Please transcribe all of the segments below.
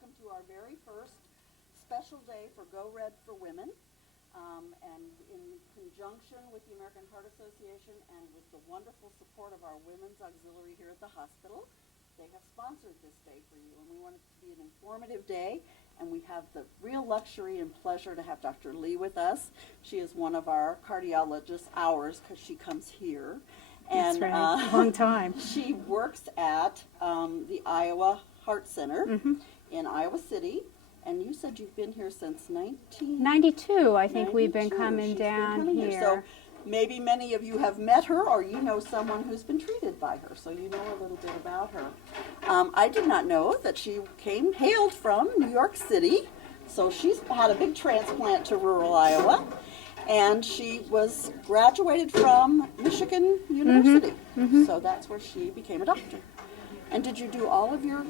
welcome to our very first special day for Go Red for Women. And in conjunction with the American Heart Association and with the wonderful support of our Women's Auxiliary here at the hospital, they have sponsored this day for you. And we want it to be an informative day. And we have the real luxury and pleasure to have Dr. Lee with us. She is one of our cardiologists, ours, because she comes here. And, that's right, long time. She works at the Iowa Heart Center in Iowa City. And you said you've been here since 1992. I think we've been coming down here. So maybe many of you have met her, or you know someone who's been treated by her, so you know a little bit about her. I did not know that she hailed from New York City, so she's had a big transplant to rural Iowa, and she was graduated from Michigan University, so that's where she became a doctor. And did you do all of your...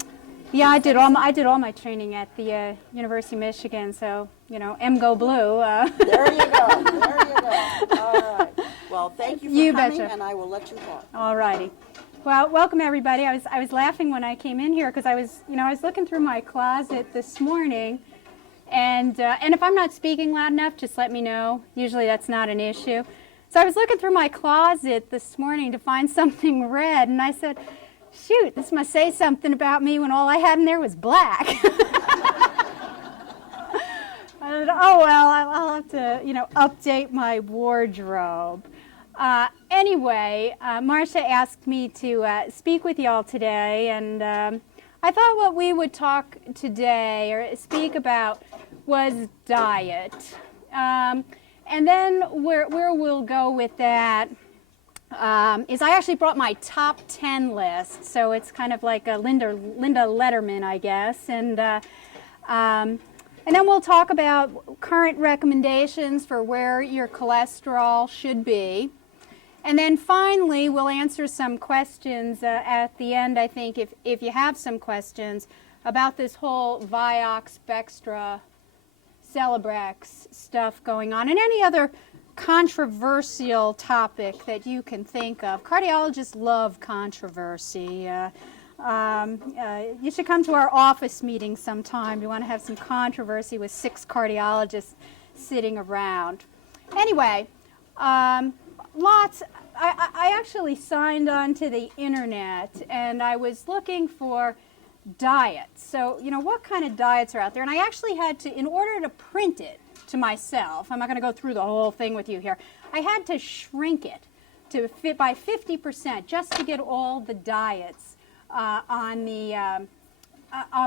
Yeah, I did all my training at the University of Michigan, so, you know, Go Blue. There you go, there you go. All right. Well, thank you for coming, betcha. And I will let you talk. All righty. Well, welcome everybody. I was laughing when I came in here because I was looking through my closet this morning, and if I'm not speaking loud enough, just let me know. Usually that's not an issue. So I was looking through my closet this morning to find something red, and I said, shoot, this must say something about me when all I had in there was black. I said, oh, well, I'll have to, you know, update my wardrobe. Anyway, Marcia asked me to speak with y'all today, and I thought what we would talk today or speak about was diet. And then where we'll go with that is I actually brought my top 10 list, so it's kind of like a Linda Letterman, I guess, and then we'll talk about current recommendations for where your cholesterol should be, and then finally we'll answer some questions at the end, I think, if you have some questions about this whole Vioxx, Bextra, Celebrex stuff going on, and any other controversial topic that you can think of. Cardiologists love controversy. You should come to our office meeting sometime. You want to have some controversy with 6 cardiologists sitting around. Anyway, lots. I actually signed on to the internet and I was looking for diets. So, you know, what kind of diets are out there? And I actually had to, in order to print it to myself, I'm not going to go through the whole thing with you here, I had to shrink it to fit by 50% just to get all the diets on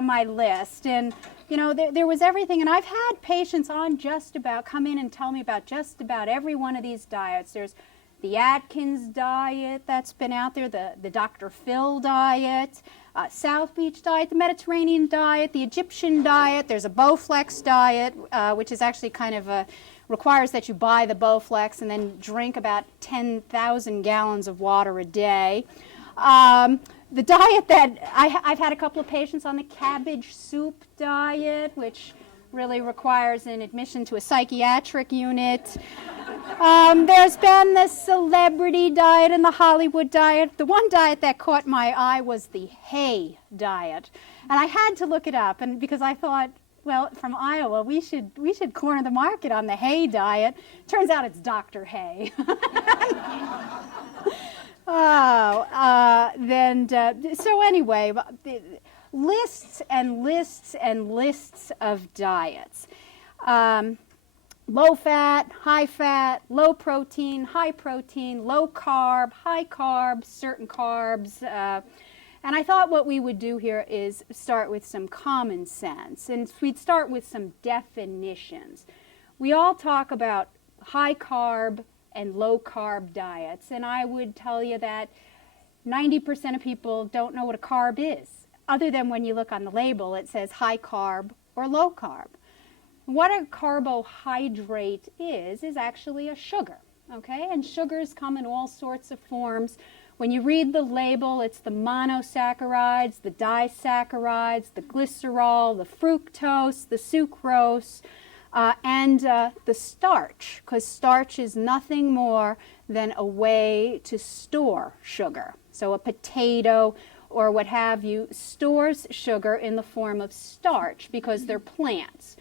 my list. And you know, there was everything, and I've had patients on just about come in and tell me about just about every one of these diets. There's the Atkins diet that's been out there, the Dr. Phil diet, South Beach diet, the Mediterranean diet, the Egyptian diet. There's a Bowflex diet, which is actually kind of requires that you buy the Bowflex and then drink about 10,000 gallons of water a day. The diet that I've had a couple of patients on, the cabbage soup diet, which really requires an admission to a psychiatric unit. There's been the celebrity diet and the Hollywood diet. The one diet that caught my eye was the hay diet. And I had to look it up, and because I thought, well, from Iowa, we should corner the market on the hay diet. Turns out it's Dr. Hay. So anyway, lists and lists and lists of diets. Low fat, low protein, low carb, high carb, certain carbs. And I thought what we would do here is start with some common sense, and we'd start with some definitions. We all talk about high carb and low carb diets, and I would tell you that 90% of people don't know what a carb is, other than when you look on the label, it says high carb or low carb. What a carbohydrate is actually a sugar, okay? And sugars come in all sorts of forms. When you read the label, it's the monosaccharides, the disaccharides, the glycerol, the fructose, the sucrose, and the starch, because starch is nothing more than a way to store sugar. So a potato or what have you stores sugar in the form of starch because they're plants.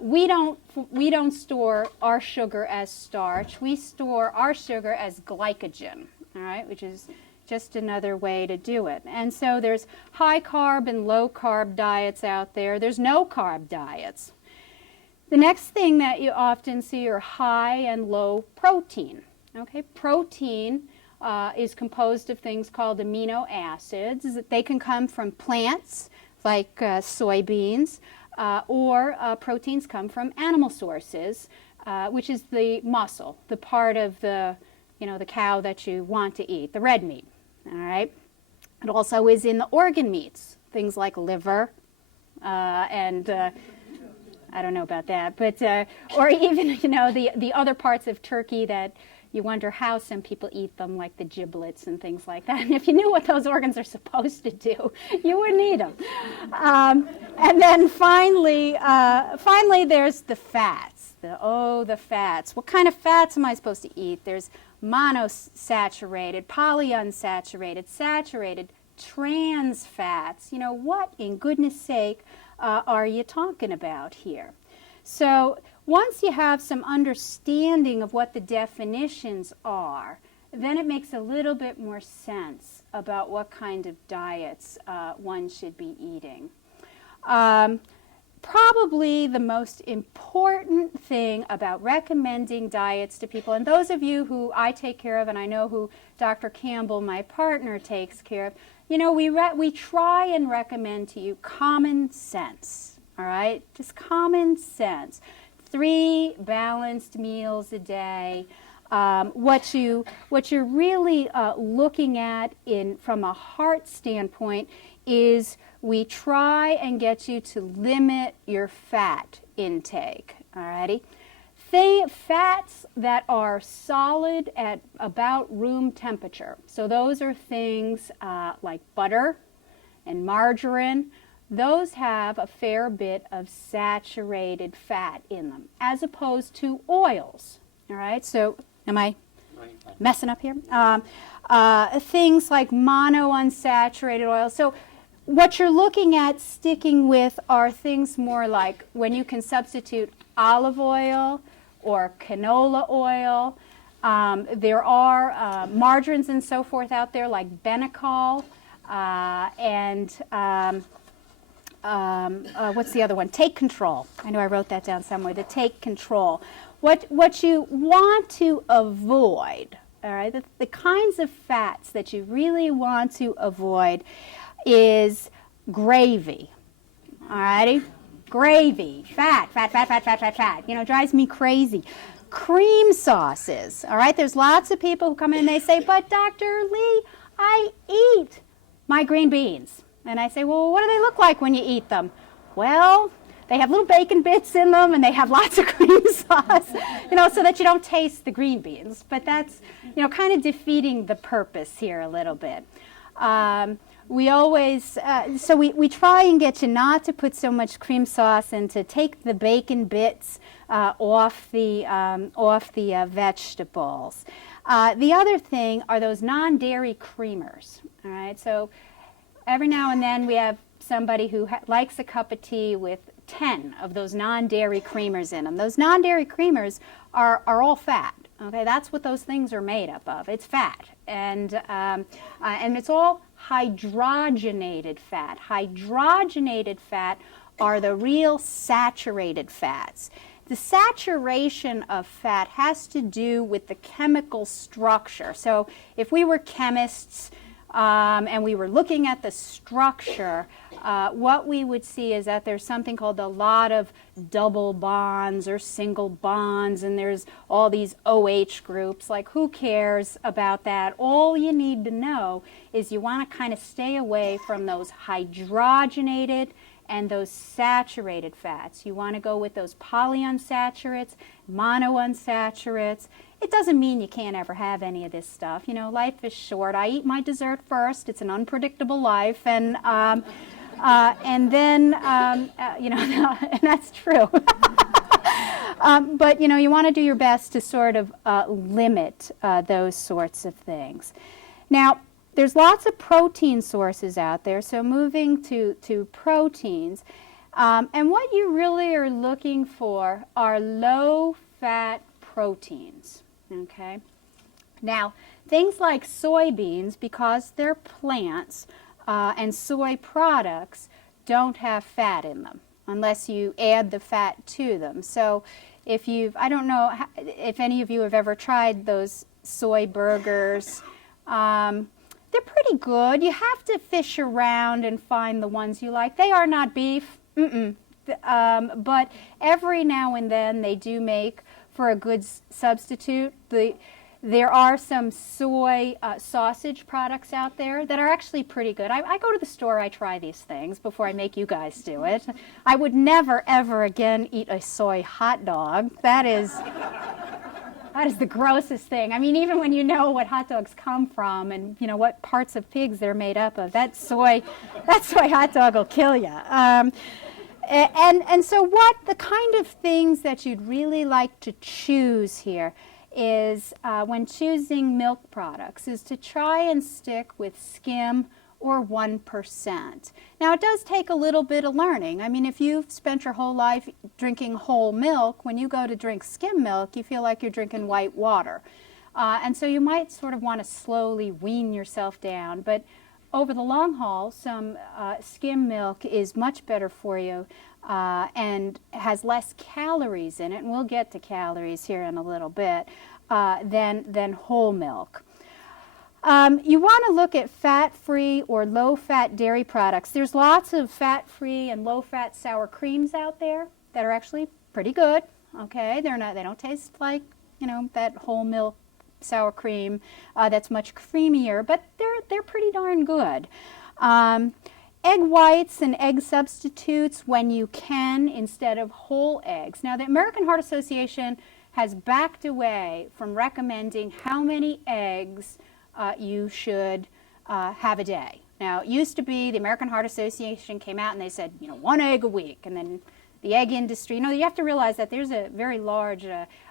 We don't store our sugar as starch. We store our sugar as glycogen, all right, which is just another way to do it. And so there's high carb and low carb diets out there. There's no carb diets. The next thing that you often see are high and low protein. Okay, protein is composed of things called amino acids. They can come from plants like soybeans, or proteins come from animal sources, which is the muscle, the part of the cow that you want to eat, the red meat. All right. It also is in the organ meats, things like liver, and I don't know about that, but or even the other parts of turkey that you wonder how some people eat them, like the giblets and things like that. And if you knew what those organs are supposed to do, you wouldn't eat them. And then finally, there's the fats. The fats. What kind of fats am I supposed to eat? There's monosaturated, polyunsaturated, saturated, trans fats. What in goodness sake are you talking about here? So once you have some understanding of what the definitions are, then it makes a little bit more sense about what kind of diets one should be eating. Probably the most important thing about recommending diets to people, and those of you who I take care of, and I know who Dr. Campbell, my partner, takes care of, we try and recommend to you common sense, all right? Just common sense. 3 balanced meals a day. What you're really looking at from a heart standpoint is we try and get you to limit your fat intake, all righty? Fats that are solid at about room temperature. So those are things like butter and margarine. Those have a fair bit of saturated fat in them, as opposed to oils, all right? So am I messing up here? Things like monounsaturated oils. So what you're looking at sticking with are things more like when you can substitute olive oil or canola oil. There are margarines and so forth out there like Benecol and what's the other one? Take Control. I know I wrote that down somewhere, the Take Control. What you want to avoid, all right, the kinds of fats that you really want to avoid is gravy, all righty? Gravy, fat. Drives me crazy. Cream sauces, all right? There's lots of people who come in and they say, but Dr. Lee, I eat my green beans. And I say, well, what do they look like when you eat them? Well, they have little bacon bits in them and they have lots of cream sauce, so that you don't taste the green beans. But that's, kind of defeating the purpose here a little bit. We always, we try and get you not to put so much cream sauce and to take the bacon bits off the vegetables. The other thing are those non-dairy creamers, all right? So every now and then we have somebody who likes a cup of tea with 10 of those non-dairy creamers in them. Those non-dairy creamers are all fat, okay? That's what those things are made up of. It's fat, and it's all hydrogenated fat. Hydrogenated fat are the real saturated fats. The saturation of fat has to do with the chemical structure. So if we were chemists and we were looking at the structure, what we would see is that there's something called a lot of double bonds or single bonds, and there's all these OH groups. Like, who cares about that? All you need to know is you want to kind of stay away from those hydrogenated and those saturated fats. You want to go with those polyunsaturates, monounsaturates. It doesn't mean you can't ever have any of this stuff. Life is short. I eat my dessert first. It's an unpredictable life, and then and that's true. But you want to do your best to sort of limit those sorts of things. Now, there's lots of protein sources out there, so moving to proteins. And what you really are looking for are low-fat proteins, okay? Now, things like soybeans, because they're plants, and soy products don't have fat in them unless you add the fat to them. So if I don't know if any of you have ever tried those soy burgers. They're pretty good. You have to fish around and find the ones you like. They are not beef, but every now and then they do make for a good substitute. There are some soy sausage products out there that are actually pretty good. I go to the store, I try these things before I make you guys do it. I would never, ever again eat a soy hot dog. That is the grossest thing. I mean, even when you know what hot dogs come from and you know what parts of pigs they're made up of, that soy hot dog will kill you. And so the kind of things that you'd really like to choose here is when choosing milk products is to try and stick with skim or 1%. Now it does take a little bit of learning. I mean, if you've spent your whole life drinking whole milk, when you go to drink skim milk, you feel like you're drinking white water. And so you might sort of want to slowly wean yourself down. But over the long haul, some skim milk is much better for you and has less calories in it, and we'll get to calories here in a little bit, than whole milk. You want to look at fat-free or low-fat dairy products. There's lots of fat-free and low-fat sour creams out there that are actually pretty good. Okay, they don't taste like, you know, that whole milk sour cream that's much creamier, but they're pretty darn good. Egg whites and egg substitutes when you can instead of whole eggs. Now, the American Heart Association has backed away from recommending how many eggs you should have a day. Now, it used to be the American Heart Association came out and they said, you know, 1 egg a week, and then the egg industry, you know, you have to realize that there's a very large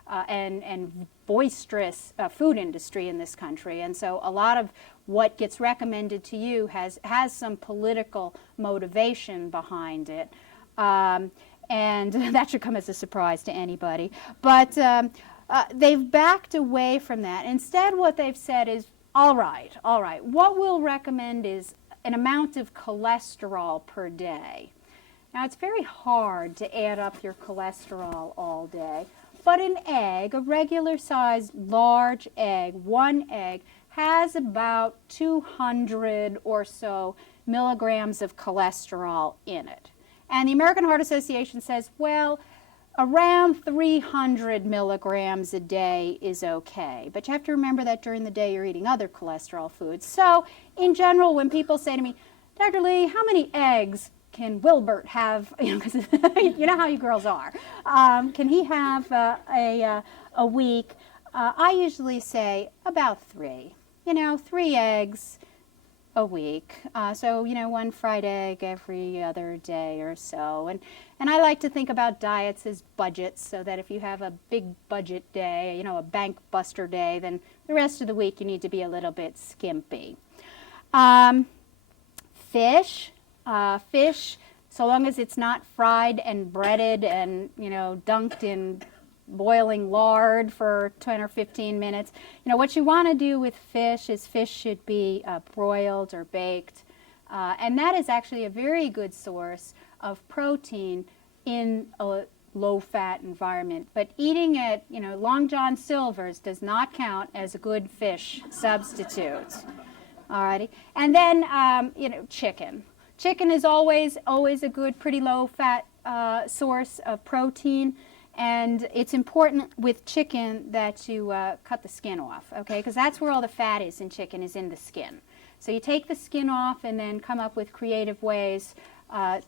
and boisterous food industry in this country, and so a lot of what gets recommended to you has some political motivation behind it, and that should come as a surprise to anybody. But they've backed away from that. Instead, what they've said is, all right, what we'll recommend is an amount of cholesterol per day. Now, it's very hard to add up your cholesterol all day, but an egg, a regular-sized large egg, 1 egg, has about 200 or so milligrams of cholesterol in it. And the American Heart Association says, well, around 300 milligrams a day is okay. But you have to remember that during the day you're eating other cholesterol foods. So, in general, when people say to me, Dr. Lee, how many eggs can Wilbert have, you know, 'cause you know how you girls are, can he have a week? I usually say about 3. You know, 3 eggs a week. So, you know, 1 fried egg every other day or so. And I like to think about diets as budgets, so that if you have a big budget day, you know, a bank buster day, then the rest of the week you need to be a little bit skimpy. Fish, so long as it's not fried and breaded and, you know, dunked in boiling lard for 10 or 15 minutes. You know, what you want to do with fish is fish should be broiled or baked. And that is actually a very good source of protein in a low-fat environment. But eating it, you know, Long John Silver's does not count as a good fish substitute. Alrighty. And then, you know, chicken. Chicken is always a good, pretty low-fat source of protein. And it's important with chicken that you cut the skin off, okay? Because that's where all the fat is in chicken, is in the skin. So you take the skin off and then come up with creative ways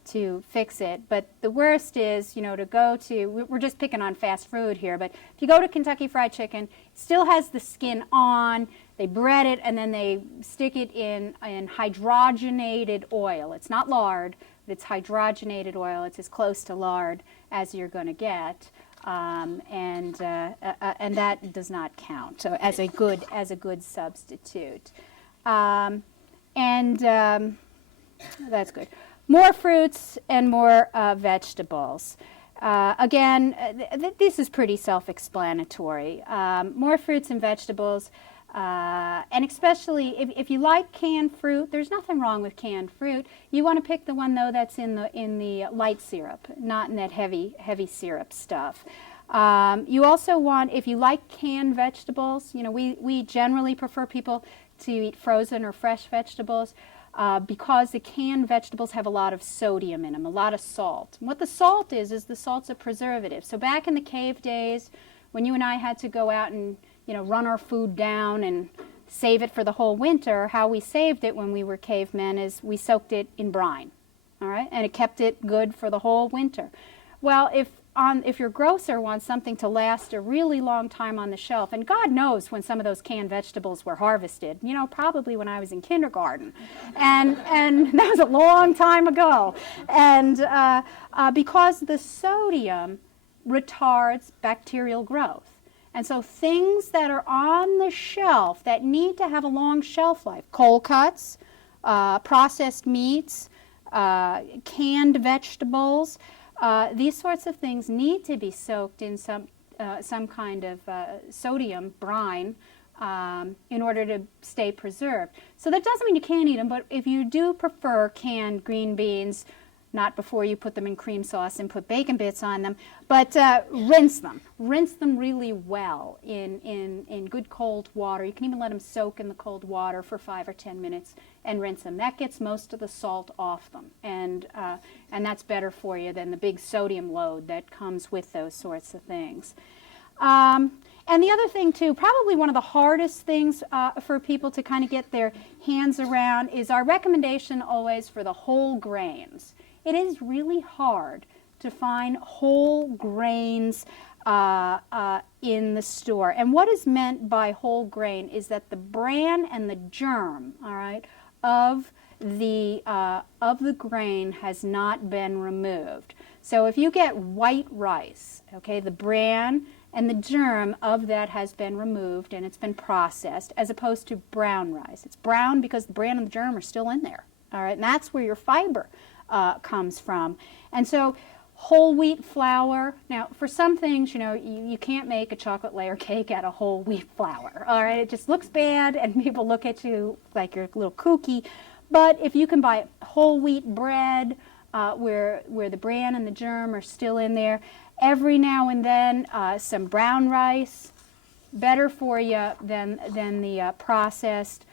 to fix it. But the worst is, you know, to go to, we're just picking on fast food here, but if you go to Kentucky Fried Chicken, it still has the skin on, they bread it, and then they stick it in hydrogenated oil. It's not lard, but it's hydrogenated oil. It's as close to lard as you're going to get. And that does not count as a good substitute. That's good. More fruits and more vegetables. Again, this is pretty self-explanatory. More fruits and vegetables, and especially if you like canned fruit, there's nothing wrong with canned fruit. You want to pick the one though that's in the light syrup, not in that heavy syrup stuff. You also want, if you like canned vegetables, you know, we generally prefer people to eat frozen or fresh vegetables. Because the canned vegetables have a lot of sodium in them, a lot of salt. And what the salt is the salt's a preservative. So back in the cave days, when you and I had to go out and, you know, run our food down and save it for the whole winter, how we saved it when we were cavemen is we soaked it in brine, all right? And it kept it good for the whole winter. Well, if your grocer wants something to last a really long time on the shelf, and God knows when some of those canned vegetables were harvested, you know, probably when I was in kindergarten, and that was a long time ago, and because the sodium retards bacterial growth. And so things that are on the shelf that need to have a long shelf life, cold cuts, processed meats, canned vegetables, these sorts of things need to be soaked in some kind of sodium brine in order to stay preserved. So that doesn't mean you can't eat them, but if you do prefer canned green beans, not before you put them in cream sauce and put bacon bits on them, but rinse them. Rinse them really well in good cold water. You can even let them soak in the cold water for 5 or 10 minutes and rinse them. That gets most of the salt off them, and that's better for you than the big sodium load that comes with those sorts of things. And the other thing, too, probably one of the hardest things for people to kind of get their hands around is our recommendation always for the whole grains. It is really hard to find whole grains in the store. And what is meant by whole grain is that the bran and the germ, all right, of the grain has not been removed. So if you get white rice, okay, the bran and the germ of that has been removed and it's been processed, as opposed to brown rice. It's brown because the bran and the germ are still in there, all right, and that's where your fiber comes from. And so whole wheat flour, now for some things, you know, you can't make a chocolate layer cake out of whole wheat flour, all right? It just looks bad and people look at you like you're a little kooky. But if you can buy whole wheat bread where the bran and the germ are still in there, every now and then some brown rice, better for you than the processed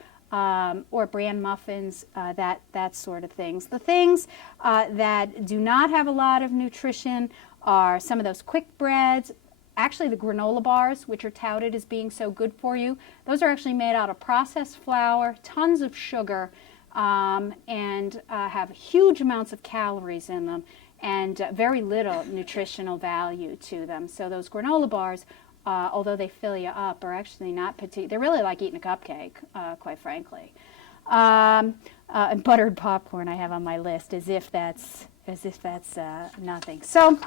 or bran muffins, that sort of things. The things that do not have a lot of nutrition are some of those quick breads. Actually, the granola bars, which are touted as being so good for you, those are actually made out of processed flour, tons of sugar, and have huge amounts of calories in them and very little nutritional value to them. So those granola bars, although they fill you up, are actually not particular. They're really like eating a cupcake, quite frankly. And buttered popcorn I have on my list, as if that's nothing. So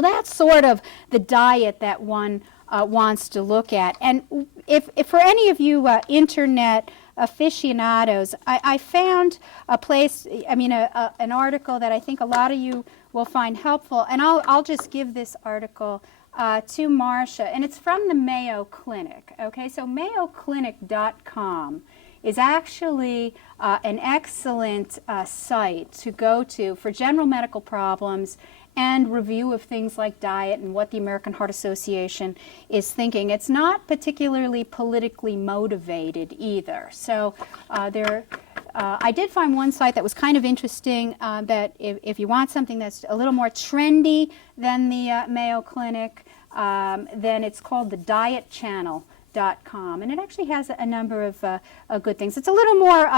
that's sort of the diet that one wants to look at. And if for any of you internet aficionados, I found a place, an article that I think a lot of you will find helpful, and I'll just give this article to Marcia, and it's from the Mayo Clinic. Okay, so mayoclinic.com is actually an excellent site to go to for general medical problems and review of things like diet and what the American Heart Association is thinking. It's not particularly politically motivated either. So I did find one site that was kind of interesting, that if you want something that's a little more trendy than the Mayo Clinic, then it's called the dietchannel.com, and it actually has a number of good things. It's a little more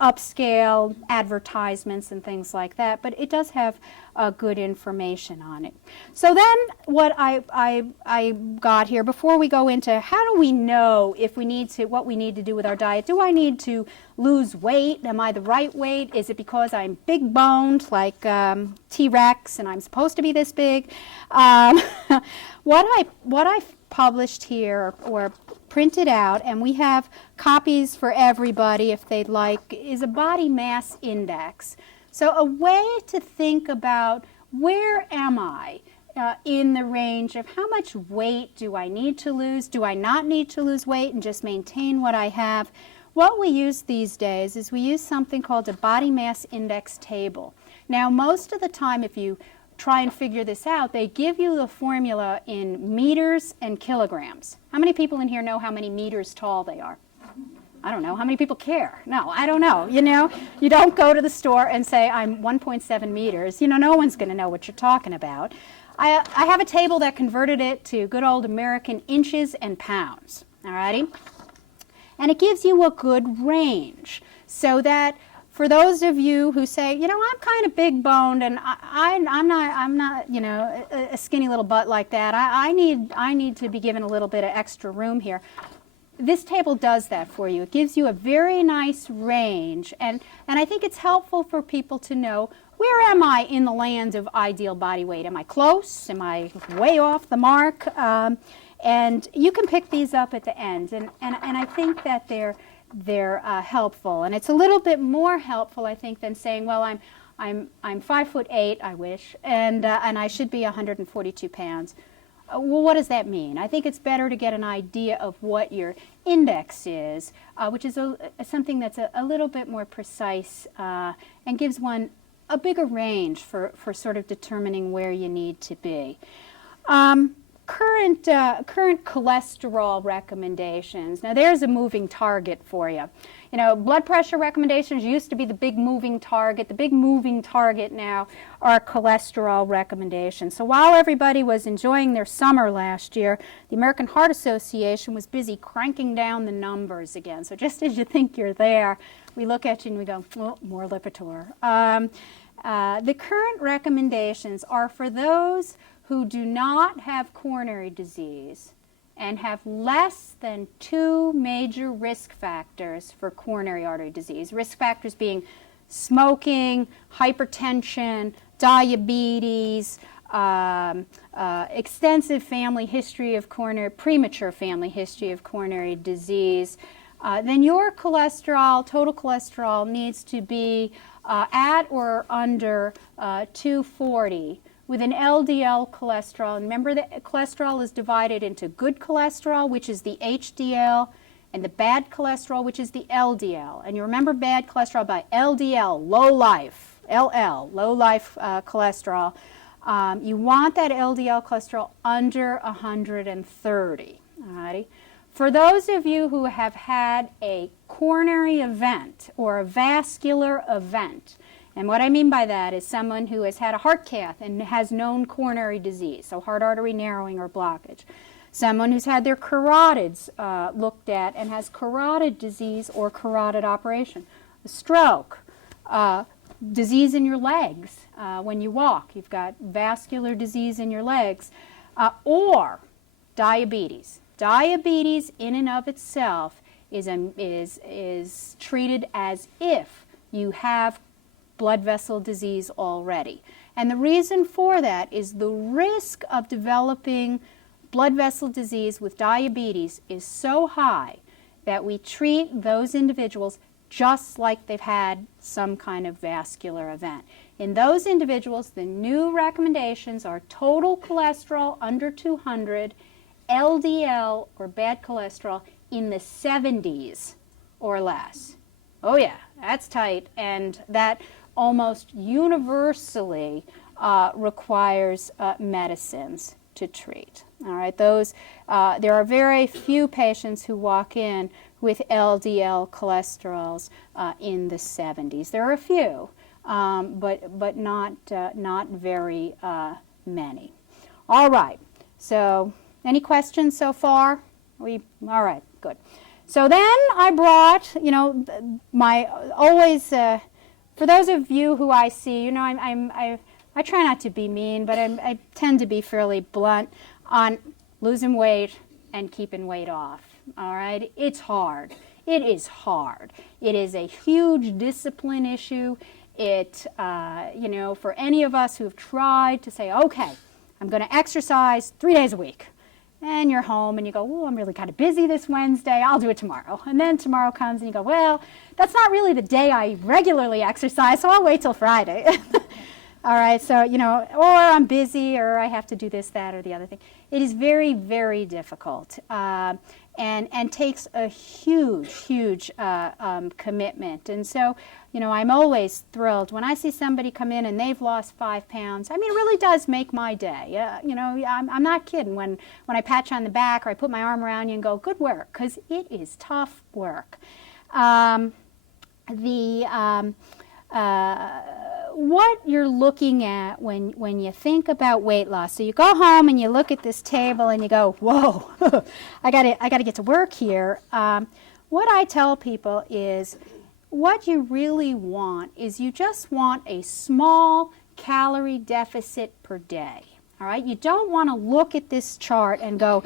upscale advertisements and things like that, but it does have good information on it. So then what I got here, before we go into how do we know if we need to, what we need to do with our diet, do I need to lose weight? Am I the right weight? Is it because I'm big boned like T-Rex and I'm supposed to be this big? What I published here or printed out, and we have copies for everybody if they'd like, is a body mass index. So a way to think about where am I in the range of how much weight do I need to lose? Do I not need to lose weight and just maintain what I have? What we use these days is we use something called a body mass index table. Now, most of the time, if you try and figure this out, they give you the formula in meters and kilograms. How many people in here know how many meters tall they are? I don't know. How many people care? No, I don't know. You know, you don't go to the store and say, I'm 1.7 meters. You know, no one's going to know what you're talking about. I have a table that converted it to good old American inches and pounds, all righty? And it gives you a good range so that for those of you who say, you know, I'm kind of big boned and I'm not, you know, a skinny little butt like that. I need to be given a little bit of extra room here. This table does that for you. It gives you a very nice range, and I think it's helpful for people to know, where am I in the land of ideal body weight? Am I close? Am I way off the mark? And you can pick these up at the end, and I think that they're helpful, and it's a little bit more helpful, I think, than saying, well, I'm 5'8", I wish, and I should be 142 pounds. Well, what does that mean? I think it's better to get an idea of what your index is, which is something that's a little bit more precise and gives one a bigger range for sort of determining where you need to be. Current cholesterol recommendations. Now, there's a moving target for you. You know, blood pressure recommendations used to be the big moving target. The big moving target now are cholesterol recommendations. So while everybody was enjoying their summer last year, the American Heart Association was busy cranking down the numbers again. So just as you think you're there, we look at you and we go, oh, more Lipitor. The current recommendations are for those who do not have coronary disease and have less than 2 major risk factors for coronary artery disease. Risk factors being smoking, hypertension, diabetes, extensive family history of premature family history of coronary disease. Then your cholesterol, total cholesterol, needs to be at or under 240. With an LDL cholesterol. Remember that cholesterol is divided into good cholesterol, which is the HDL, and the bad cholesterol, which is the LDL. And you remember bad cholesterol by LDL, low life, LL, low life cholesterol. You want that LDL cholesterol under 130. Alrighty. For those of you who have had a coronary event or a vascular event, and what I mean by that is someone who has had a heart cath and has known coronary disease, so heart artery narrowing or blockage. Someone who's had their carotids looked at and has carotid disease or carotid operation. A stroke, disease in your legs when you walk. You've got vascular disease in your legs. Or diabetes. Diabetes in and of itself is treated as if you have blood vessel disease already. And the reason for that is the risk of developing blood vessel disease with diabetes is so high that we treat those individuals just like they've had some kind of vascular event. In those individuals, the new recommendations are total cholesterol under 200, LDL or bad cholesterol in the 70s or less. Oh yeah, that's tight, and that almost universally requires medicines to treat. All right, there are very few patients who walk in with LDL cholesterols in the 70s. There are a few, but not very many. All right. So, any questions so far? All right. Good. So then I brought, my always. For those of you who I see, I try not to be mean, but I tend to be fairly blunt on losing weight and keeping weight off. All right, it's hard. It is hard. It is a huge discipline issue. It, for any of us who've tried to say, okay, I'm going to exercise 3 days a week, and you're home and you go, oh, I'm really kind of busy this Wednesday, I'll do it tomorrow. And then tomorrow comes and you go, well, that's not really the day I regularly exercise, so I'll wait till Friday. All right, so, you know, or I'm busy, or I have to do this, that, or the other thing. It is very, very difficult and takes a huge commitment. And so, you know, I'm always thrilled when I see somebody come in and they've lost 5 pounds. I mean, it really does make my day. You know, I'm not kidding when I pat you on the back or I put my arm around you and go, good work, because it is tough work. What you're looking at when you think about weight loss. So you go home and you look at this table and you go, whoa, I gotta get to work here. What I tell people is what you really want is you just want a small calorie deficit per day. All right, you don't want to look at this chart and go,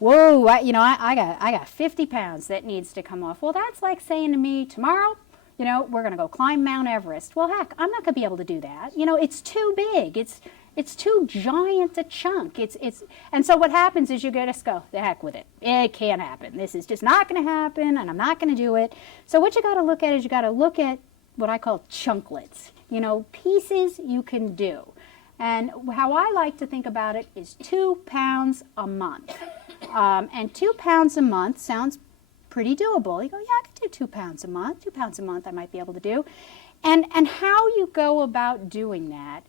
whoa, I got 50 pounds that needs to come off. Well, that's like saying to me tomorrow, you know, we're going to go climb Mount Everest. Well, heck, I'm not going to be able to do that. You know, it's too big. It's too giant a chunk. And so what happens is you just go, the heck with it. It can't happen. This is just not going to happen, and I'm not going to do it. So what you got to look at is you got to look at what I call chunklets. You know, pieces you can do. And how I like to think about it is 2 pounds a month. And 2 pounds a month sounds pretty doable. You go, yeah, I could do 2 pounds a month. 2 pounds a month I might be able to do. And how you go about doing that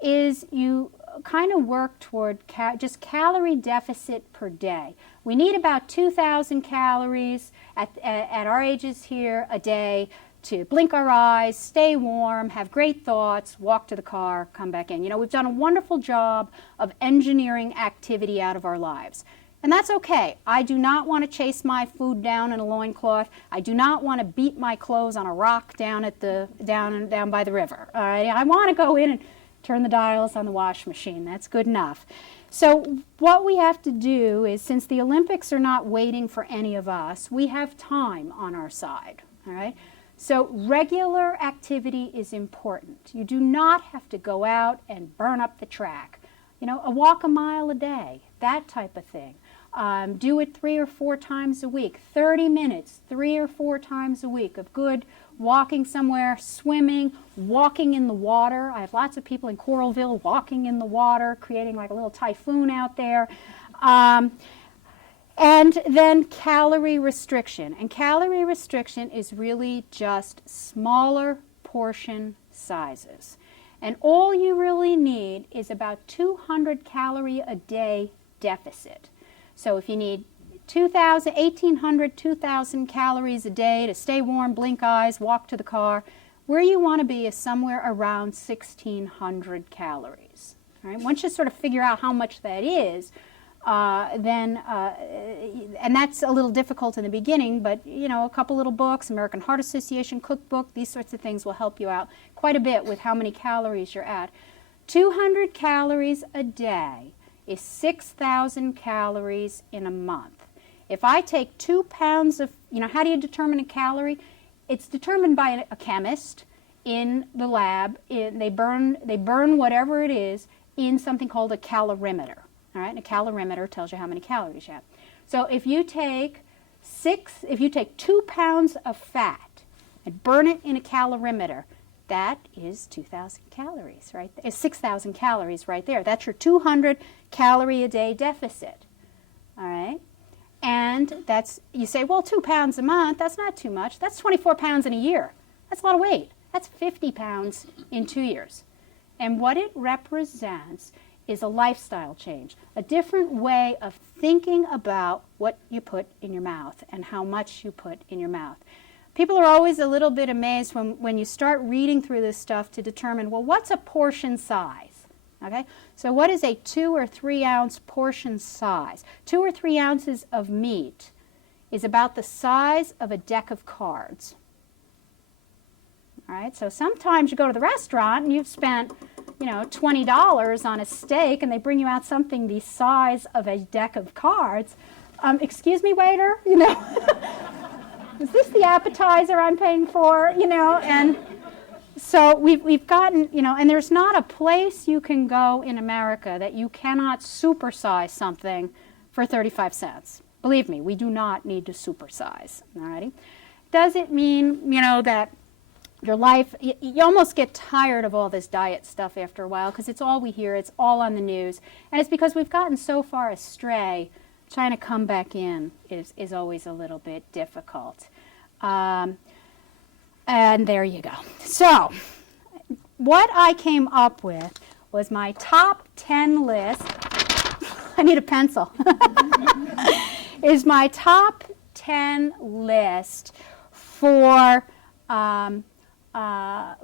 is you kind of work toward just calorie deficit per day. We need about 2,000 calories at our ages here a day to blink our eyes, stay warm, have great thoughts, walk to the car, come back in. You know, we've done a wonderful job of engineering activity out of our lives. And that's okay. I do not want to chase my food down in a loincloth. I do not want to beat my clothes on a rock down at down by the river. All right? I want to go in and turn the dials on the wash machine. That's good enough. So what we have to do is, since the Olympics are not waiting for any of us, we have time on our side. All right? So regular activity is important. You do not have to go out and burn up the track. You know, walk a mile a day, that type of thing. Do it 3 or 4 times a week, 30 minutes, 3 or 4 times a week of good walking somewhere, swimming, walking in the water. I have lots of people in Coralville walking in the water, creating like a little typhoon out there. And then calorie restriction. And calorie restriction is really just smaller portion sizes. And all you really need is about 200 calorie a day deficit. So if you need 1,800, 2,000 calories a day to stay warm, blink eyes, walk to the car, where you want to be is somewhere around 1,600 calories. All right? Once you sort of figure out how much that is, and that's a little difficult in the beginning, but you know, a couple little books, American Heart Association cookbook, these sorts of things will help you out quite a bit with how many calories you're at. 200 calories a day is 6,000 calories in a month. If I take 2 pounds of, you know, how do you determine a calorie? It's determined by a chemist in the lab. They burn whatever it is in something called a calorimeter. All right, and a calorimeter tells you how many calories you have. So if you take 2 pounds of fat and burn it in a calorimeter, that is 2,000 calories, right? It's 6,000 calories right there. That's your 200 calorie a day deficit. All right, and that's, you say, well, 2 pounds a month, that's not too much. That's 24 pounds in a year. That's a lot of weight. That's 50 pounds in 2 years. And what it represents is a lifestyle change, a different way of thinking about what you put in your mouth and how much you put in your mouth. People are always a little bit amazed when you start reading through this stuff to determine, well, what's a portion size? Okay, so what is a 2 or 3 ounce portion size? 2 or 3 ounces of meat is about the size of a deck of cards. All right, so sometimes you go to the restaurant and you've spent, you know, $20 on a steak and they bring you out something the size of a deck of cards. Excuse me, waiter, you know, is this the appetizer I'm paying for, you know? And so we've gotten, you know, and there's not a place you can go in America that you cannot supersize something for 35 cents. Believe me, we do not need to supersize, all righty? Does it mean, that your life, you almost get tired of all this diet stuff after a while because it's all we hear, it's all on the news, and it's because we've gotten so far astray, trying to come back in is always a little bit difficult. And there you go. So, what I came up with was my top 10 list. I need a pencil. Is my top 10 list for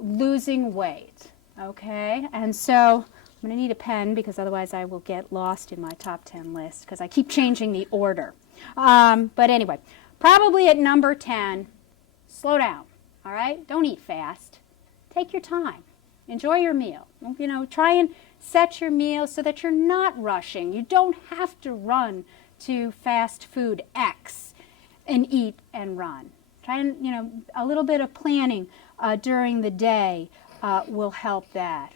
losing weight. Okay? And so I'm going to need a pen because otherwise I will get lost in my top 10 list because I keep changing the order. But anyway, probably at number 10, slow down. All right? Don't eat fast. Take your time. Enjoy your meal. Try and set your meal so that you're not rushing. You don't have to run to fast food X and eat and run. Try and, a little bit of planning during the day will help that.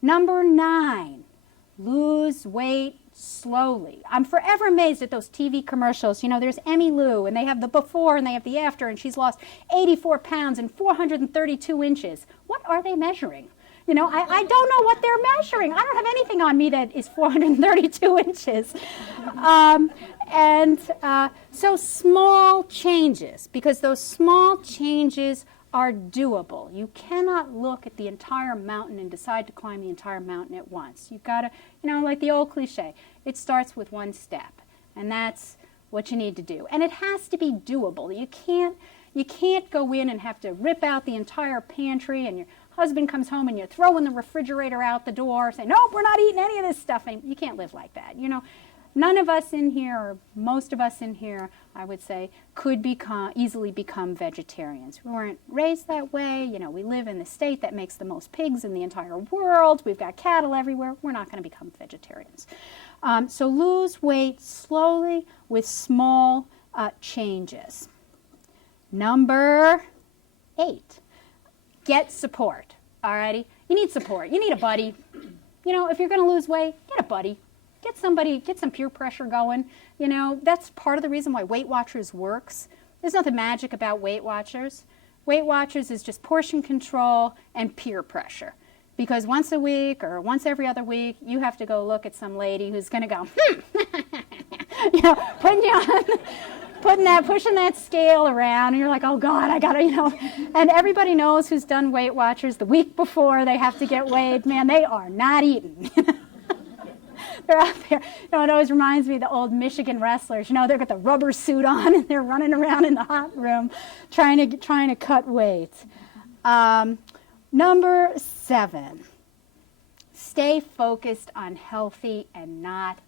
Number 9, lose weight slowly. I'm forever amazed at those TV commercials. There's Emmy Lou, and they have the before and they have the after, and she's lost 84 pounds and 432 inches. What are they measuring? I don't know what they're measuring. I don't have anything on me that is 432 inches. So small changes, because those small changes are doable. You cannot look at the entire mountain and decide to climb the entire mountain at once. You've got to, like the old cliche, it starts with one step, and that's what you need to do. And it has to be doable. You can't go in and have to rip out the entire pantry, and your husband comes home and you're throwing the refrigerator out the door, saying, nope, we're not eating any of this stuff. And you can't live like that. None of us in here, or most of us in here, I would say, could easily become vegetarians. We weren't raised that way. We live in the state that makes the most pigs in the entire world. We've got cattle everywhere. We're not going to become vegetarians. So lose weight slowly with small changes. Number 8, get support. Alrighty, you need support. You need a buddy. If you're going to lose weight, get a buddy. Get somebody, get some peer pressure going. That's part of the reason why Weight Watchers works. There's nothing magic about Weight Watchers. Weight Watchers is just portion control and peer pressure. Because once a week or once every other week, you have to go look at some lady who's going to go, pushing that scale around, and you're like, oh God, I gotta, and everybody knows who's done Weight Watchers the week before they have to get weighed. Man, they are not eating. They're out there. It always reminds me of the old Michigan wrestlers. They've got the rubber suit on and they're running around in the hot room trying to cut weight. Number 7, stay focused on healthy and not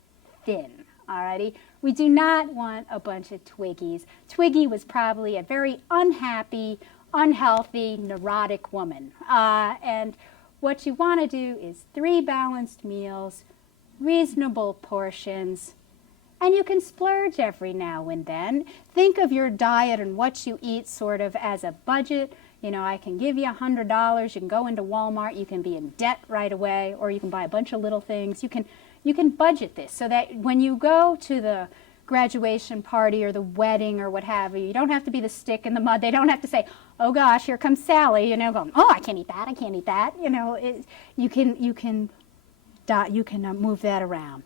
thin. Alrighty, we do not want a bunch of Twiggies. Twiggy was probably a very unhappy, unhealthy, neurotic woman. And what you want to do is 3 balanced meals, reasonable portions, and you can splurge every now and then. Think of your diet and what you eat sort of as a budget. I can give you $100. You can go into Walmart. You can be in debt right away, or you can buy a bunch of little things. You can budget this so that when you go to the graduation party or the wedding or what have you, you don't have to be the stick in the mud. They don't have to say, oh gosh, here comes Sally, going, oh, I can't eat that, I can't eat that. You can move that around.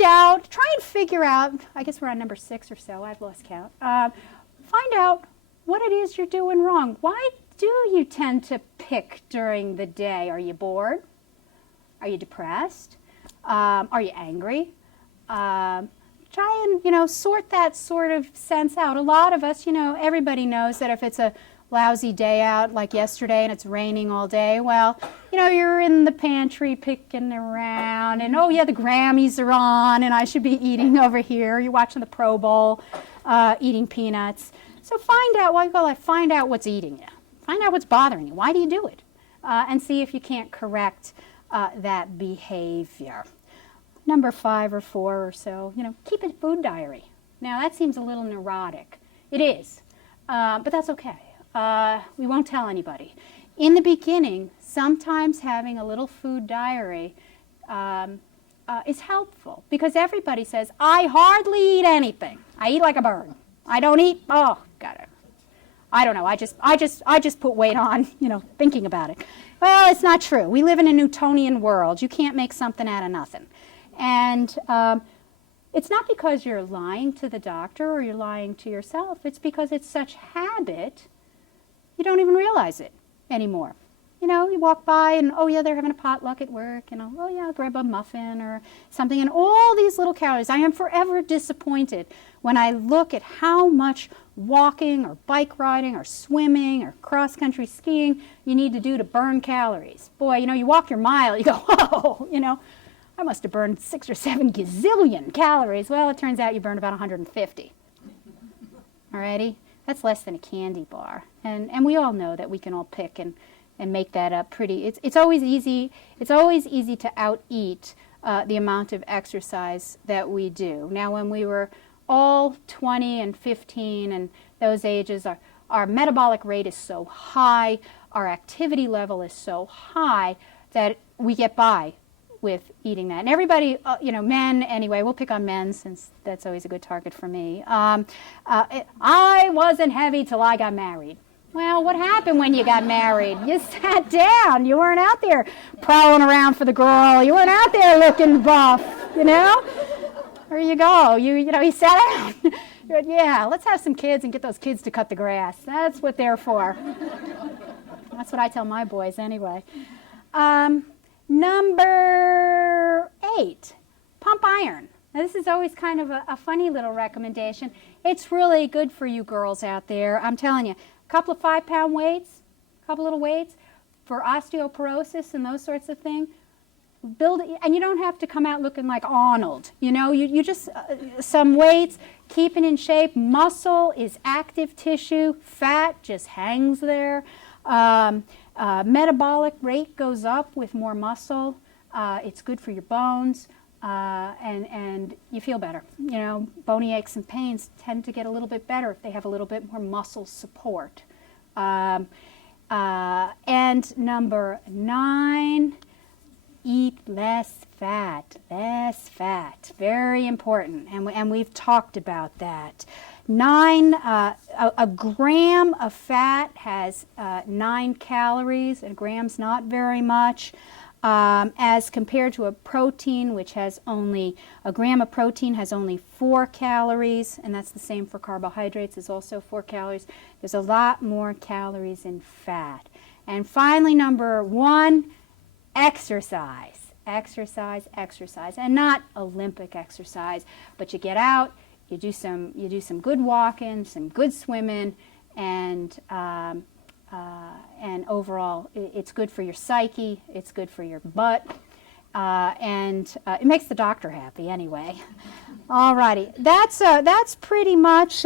Try and figure out, I guess we're on number 6 or so, I've lost count. Find out what it is you're doing wrong. Why do you tend to pick during the day? Are you bored? Are you depressed? Are you angry? Try and, sort that sort of sense out. A lot of us, everybody knows that if it's a lousy day out like yesterday and it's raining all day, well, you're in the pantry picking around and, oh yeah, the Grammys are on and I should be eating over here. You're watching the Pro Bowl, eating peanuts. So find out what's eating you. Find out what's bothering you. Why do you do it? And see if you can't correct that behavior. Number 5 or 4 or so, keep a food diary. Now that seems a little neurotic. It is, but that's okay. We won't tell anybody. In the beginning, sometimes having a little food diary is helpful, because everybody says, I hardly eat anything. I eat like a bird. I don't eat, oh, got it. I don't know, I just put weight on, thinking about it. Well, it's not true. We live in a Newtonian world. You can't make something out of nothing. And it's not because you're lying to the doctor or you're lying to yourself. It's because it's such habit, you don't even realize it anymore. You walk by and, oh yeah, they're having a potluck at work, oh yeah, I'll grab a muffin or something, and all these little calories. I am forever disappointed when I look at how much walking or bike riding or swimming or cross-country skiing you need to do to burn calories. Boy, you walk your mile, you go, whoa, I must have burned 6 or 7 gazillion calories. Well, it turns out you burned about 150. Alrighty? That's less than a candy bar. And we all know that we can all pick and make that up pretty. It's always easy to out-eat the amount of exercise that we do. Now, when we were all 20 and 15 and those ages, our metabolic rate is so high, our activity level is so high that we get by with eating that. And everybody, men anyway, we'll pick on men since that's always a good target for me. I wasn't heavy till I got married. Well, what happened when you got married? You sat down. You weren't out there prowling around for the girl. You weren't out there looking buff, There you go. You sat down. You're like, yeah, let's have some kids and get those kids to cut the grass. That's what they're for. That's what I tell my boys anyway. Number 8, pump iron. Now, this is always kind of a funny little recommendation. It's really good for you girls out there. I'm telling you, a couple of 5-pound weights, a couple little weights for osteoporosis and those sorts of things. Build, and you don't have to come out looking like Arnold. You just, some weights, keep it in shape. Muscle is active tissue. Fat just hangs there. Metabolic rate goes up with more muscle. It's good for your bones, and you feel better. Bony aches and pains tend to get a little bit better if they have a little bit more muscle support. And number 9, eat less fat. Less fat, very important, and we've talked about that. A gram of fat has 9 calories. A gram's not very much, as compared to a protein, which has only, a gram of protein has only 4 calories, and that's the same for carbohydrates, is also 4 calories. There's a lot more calories in fat. And finally, number 1, exercise. Exercise, exercise, and not Olympic exercise, but you get out, you do some good walking, some good swimming, and overall it's good for your psyche, it's good for your butt, and it makes the doctor happy anyway. Alrighty, that's pretty much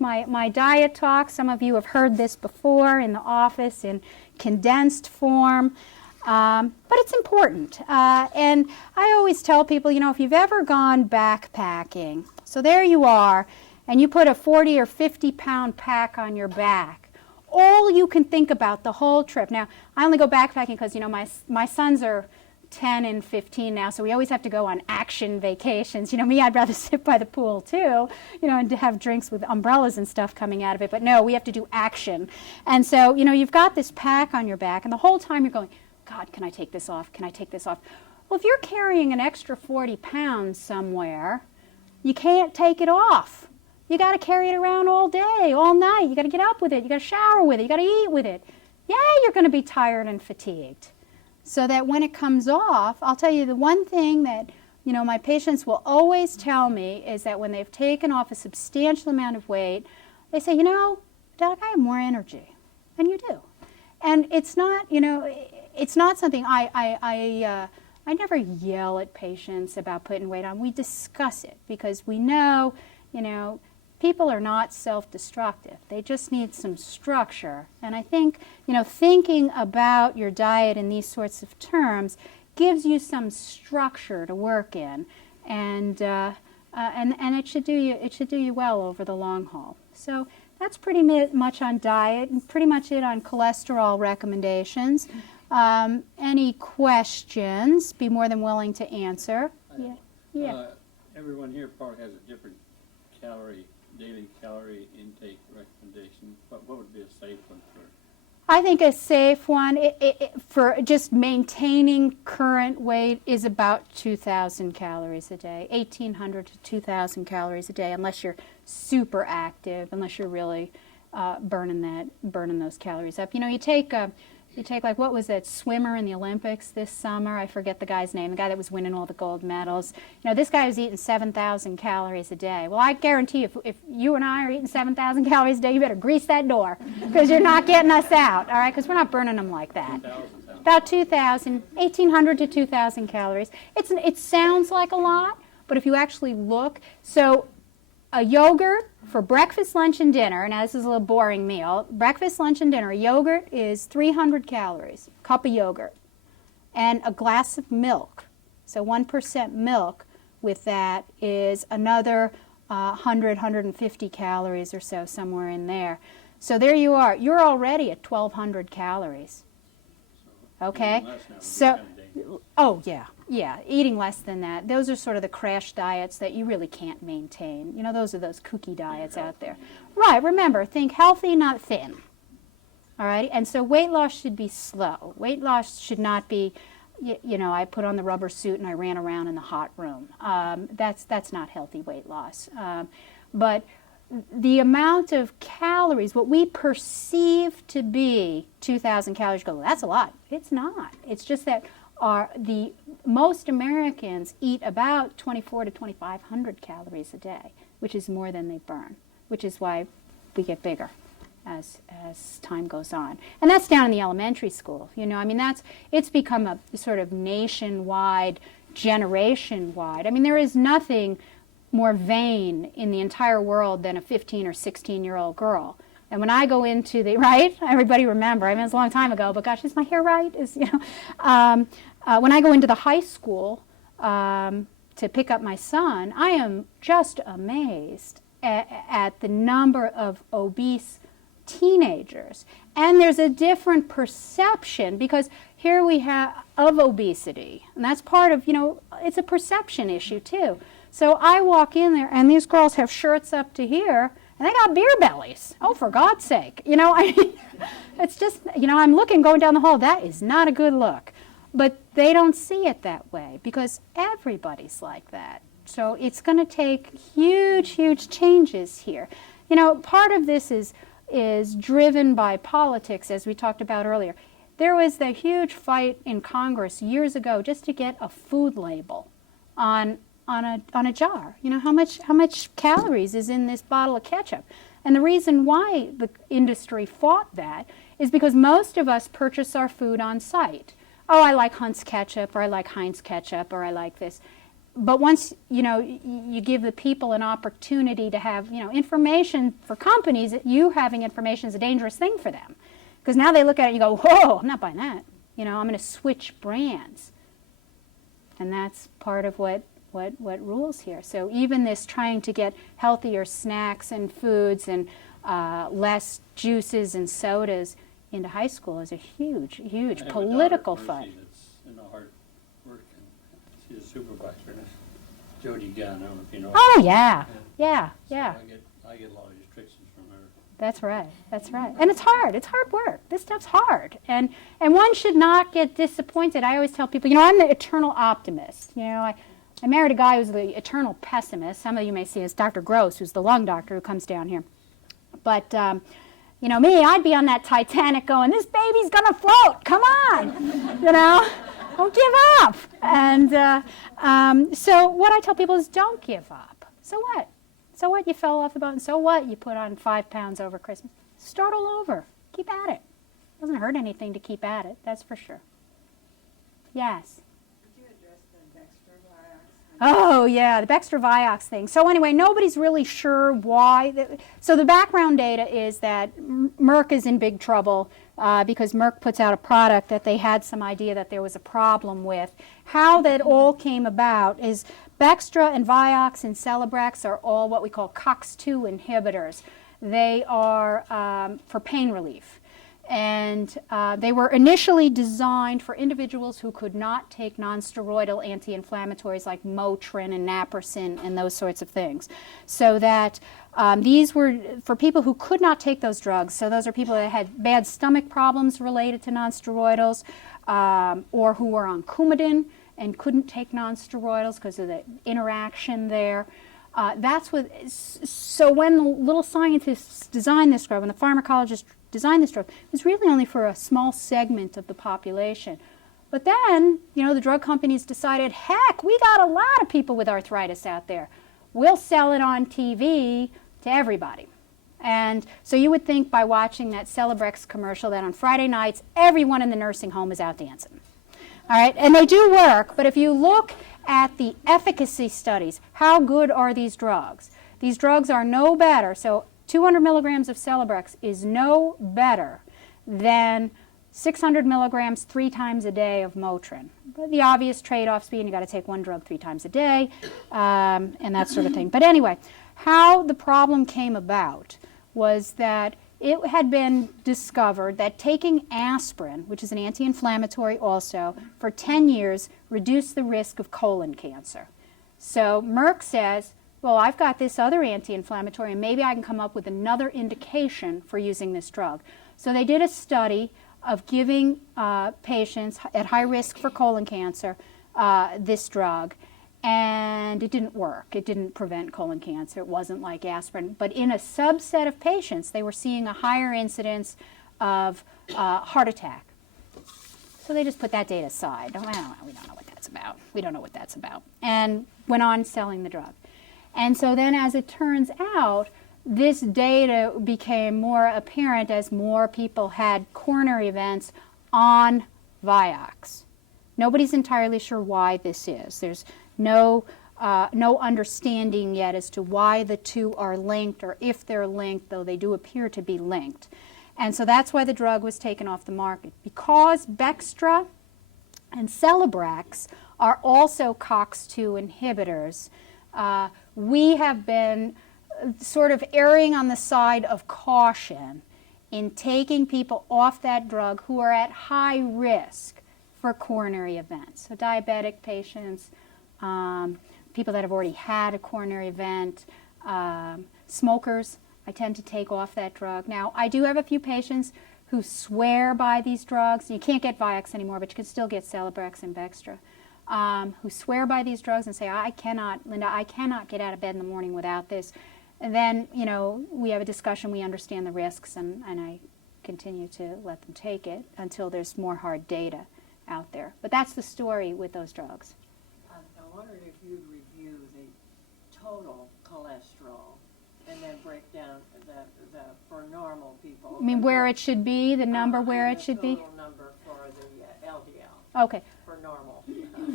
my diet talk. Some of you have heard this before in the office in condensed form. But it's important, and I always tell people, if you've ever gone backpacking, so there you are, and you put a 40 or 50-pound pack on your back, all you can think about the whole trip. Now, I only go backpacking because, my sons are 10 and 15 now, so we always have to go on action vacations. Me, I'd rather sit by the pool too, and to have drinks with umbrellas and stuff coming out of it, but no, we have to do action. And so, you've got this pack on your back, and the whole time you're going, God, can I take this off? Can I take this off? Well, if you're carrying an extra 40 pounds somewhere, you can't take it off. You got to carry it around all day, all night. You got to get up with it. You got to shower with it. You got to eat with it. Yeah, you're going to be tired and fatigued. So that when it comes off, I'll tell you the one thing that, my patients will always tell me is that when they've taken off a substantial amount of weight, they say, Doc, I have more energy. And you do. And it's not, it's not something I never yell at patients about putting weight on. We discuss it because we know, people are not self-destructive. They just need some structure. And I think, thinking about your diet in these sorts of terms gives you some structure to work in, and it should do you well over the long haul. So that's pretty much on diet and pretty much it on cholesterol recommendations. Any questions? Be more than willing to answer. Yeah. Yeah. Everyone here probably has a different daily calorie intake recommendation. What would be a safe one for? I think a safe one for just maintaining current weight is about 2,000 calories a day, 1,800 to 2,000 calories a day, unless you're super active, unless you're really burning those calories up. You know, you take like, what was that swimmer in the Olympics this summer? I forget the guy's name, the guy that was winning all the gold medals. You know, this guy was eating 7,000 calories a day. Well, I guarantee if you and I are eating 7,000 calories a day, you better grease that door, because you're not getting us out, all right? Because we're not burning them like that. About 2,000, 1,800 to 2,000 calories. It sounds like a lot, but if you actually look, so a yogurt for breakfast, lunch, and dinner, and now this is a little boring meal, breakfast, lunch, and dinner, yogurt is 300 calories, cup of yogurt, and a glass of milk. So 1% milk with that is another 100, 150 calories or so, somewhere in there. So there you are. You're already at 1,200 calories. Okay? So, oh yeah, yeah, eating less than that. Those are sort of the crash diets that you really can't maintain. You know, those are those kooky diets out there. Right, remember, think healthy, not thin. All right, and so weight loss should be slow. Weight loss should not be, you know, I put on the rubber suit and I ran around in the hot room. That's not healthy weight loss. But the amount of calories, what we perceive to be 2,000 calories, go, well, that's a lot. It's not. It's just that most Americans eat about 2,400 to 2,500 calories a day, which is more than they burn, which is why we get bigger as time goes on. And that's down in the elementary school. You know, I mean, it's become a sort of nationwide, generation-wide. I mean, there is nothing more vain in the entire world than a 15 or 16-year-old girl. And when I go into the, right, everybody remember, I mean, it's a long time ago, but gosh, is my hair right? When I go into the high school to pick up my son, I am just amazed at the number of obese teenagers. And there's a different perception, because here we have of obesity, and that's part of, you know, it's a perception issue too. So I walk in there, and these girls have shirts up to here, and they got beer bellies. Oh, for God's sake. You know, I mean, it's just, you know, I'm looking, going down the hall, that is not a good look. But they don't see it that way, because everybody's like that. So it's going to take huge, huge changes here. You know, part of this is driven by politics, as we talked about earlier. There was the huge fight in Congress years ago just to get a food label on a jar. You know, how much calories is in this bottle of ketchup? And the reason why the industry fought that is because most of us purchase our food on site. Oh, I like Hunt's ketchup, or I like Heinz ketchup, or I like this. But once, you know, you give the people an opportunity to have, you know, information for companies, you having information is a dangerous thing for them. Because now they look at it and you go, whoa, I'm not buying that. You know, I'm going to switch brands. And that's part of what rules here. So even this trying to get healthier snacks and foods and less juices and sodas into high school is a huge, huge political fight. That's in the hard work, and she's a supervisor. Jody Gunn, I don't know if you know. Oh yeah, yeah, So yeah. I get a lot of restrictions from her. That's right. That's right. And it's hard. It's hard work. This stuff's hard. And one should not get disappointed. I always tell people, you know, I'm the eternal optimist. You know, I married a guy who's the eternal pessimist. Some of you may see as Dr. Gross, who's the lung doctor who comes down here. But, you know, me, I'd be on that Titanic going, this baby's going to float. Come on. You know, don't give up. And so what I tell people is don't give up. So what? So what? You fell off the boat, and so what? You put on 5 pounds over Christmas. Start all over. Keep at it. Doesn't hurt anything to keep at it, that's for sure. Yes? Could you address the Bextra Vioxx? Oh, yeah, the Bextra Vioxx thing. So anyway, nobody's really sure why. So the background data is that Merck is in big trouble because Merck puts out a product that they had some idea that there was a problem with. How that all came about is Bextra and Vioxx and Celebrex are all what we call COX-2 inhibitors. They are for pain relief. And they were initially designed for individuals who could not take nonsteroidal anti-inflammatories like Motrin and Naproxen and those sorts of things. So that these were for people who could not take those drugs. So those are people that had bad stomach problems related to nonsteroidals, or who were on Coumadin and couldn't take nonsteroidals because of the interaction there. So when the little scientists designed this drug, when the pharmacologists designed this drug, it was really only for a small segment of the population. But then, the drug companies decided, heck, we got a lot of people with arthritis out there. We'll sell it on TV to everybody. And so you would think by watching that Celebrex commercial that on Friday nights, everyone in the nursing home is out dancing. All right, and they do work, but if you look at the efficacy studies, how good are these drugs? These drugs are no better. So 200 milligrams of Celebrex is no better than 600 milligrams 3 times a day of Motrin. But the obvious trade-offs being you got to take one drug 3 times a day, and that sort of thing. But anyway, how the problem came about was that it had been discovered that taking aspirin, which is an anti-inflammatory also, for 10 years reduced the risk of colon cancer. So Merck says, well, I've got this other anti-inflammatory, and maybe I can come up with another indication for using this drug. So they did a study of giving patients at high risk for colon cancer this drug, and it didn't work. It didn't prevent colon cancer. It wasn't like aspirin. But in a subset of patients, they were seeing a higher incidence of heart attack. So they just put that data aside. We don't know what that's about. We don't know what that's about. And went on selling the drug. And so then, as it turns out, this data became more apparent as more people had coronary events on Vioxx. Nobody's entirely sure why this is. There's no understanding yet as to why the two are linked or if they're linked, though they do appear to be linked. And so that's why the drug was taken off the market. Because Bextra and Celebrex are also COX-2 inhibitors, we have been sort of erring on the side of caution in taking people off that drug who are at high risk for coronary events. So diabetic patients, people that have already had a coronary event, smokers, I tend to take off that drug. Now, I do have a few patients who swear by these drugs. You can't get Vioxx anymore, but you can still get Celebrex and Bextra, who swear by these drugs and say, Linda, I cannot get out of bed in the morning without this. And then, we have a discussion, we understand the risks, and I continue to let them take it until there's more hard data out there. But that's the story with those drugs. I wondered if you'd review the total cholesterol and then break down the for normal people. I mean, where it should be, the number where it should be? The total number for the LDL. Okay. For normal.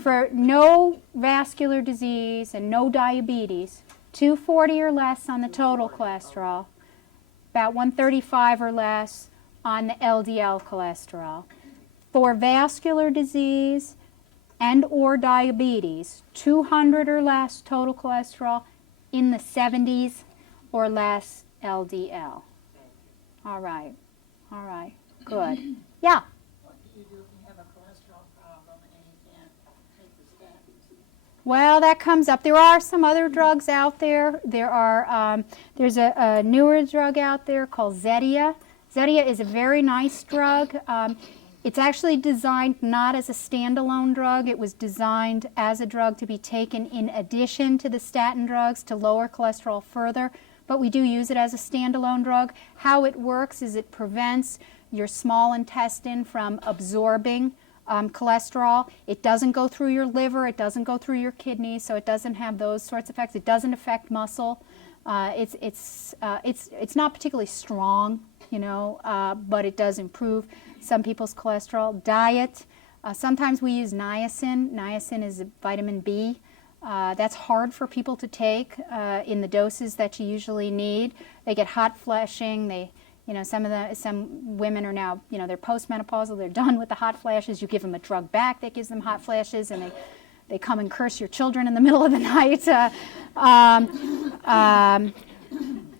For no vascular disease and no diabetes, 240 or less on the total cholesterol, about 135 or less on the LDL cholesterol. For vascular disease and or diabetes, 200 or less total cholesterol, in the 70s or less LDL. All right, good. Yeah? What do you do if you have a cholesterol problem and you can't take the statins? Well, that comes up. There are some other drugs out there. There's a newer drug out there called Zetia. Zetia is a very nice drug. It's actually designed not as a standalone drug. It was designed as a drug to be taken in addition to the statin drugs to lower cholesterol further, but we do use it as a standalone drug. How it works is it prevents your small intestine from absorbing cholesterol. It doesn't go through your liver, it doesn't go through your kidneys, so it doesn't have those sorts of effects. It doesn't affect muscle. It's not particularly strong, but it does improve some people's cholesterol. Diet, sometimes we use niacin. Niacin is a vitamin B. That's hard for people to take in the doses that you usually need. They get hot flushing. Some women are now, they're postmenopausal. They're done with the hot flashes. You give them a drug back that gives them hot flashes, and they come and curse your children in the middle of the night.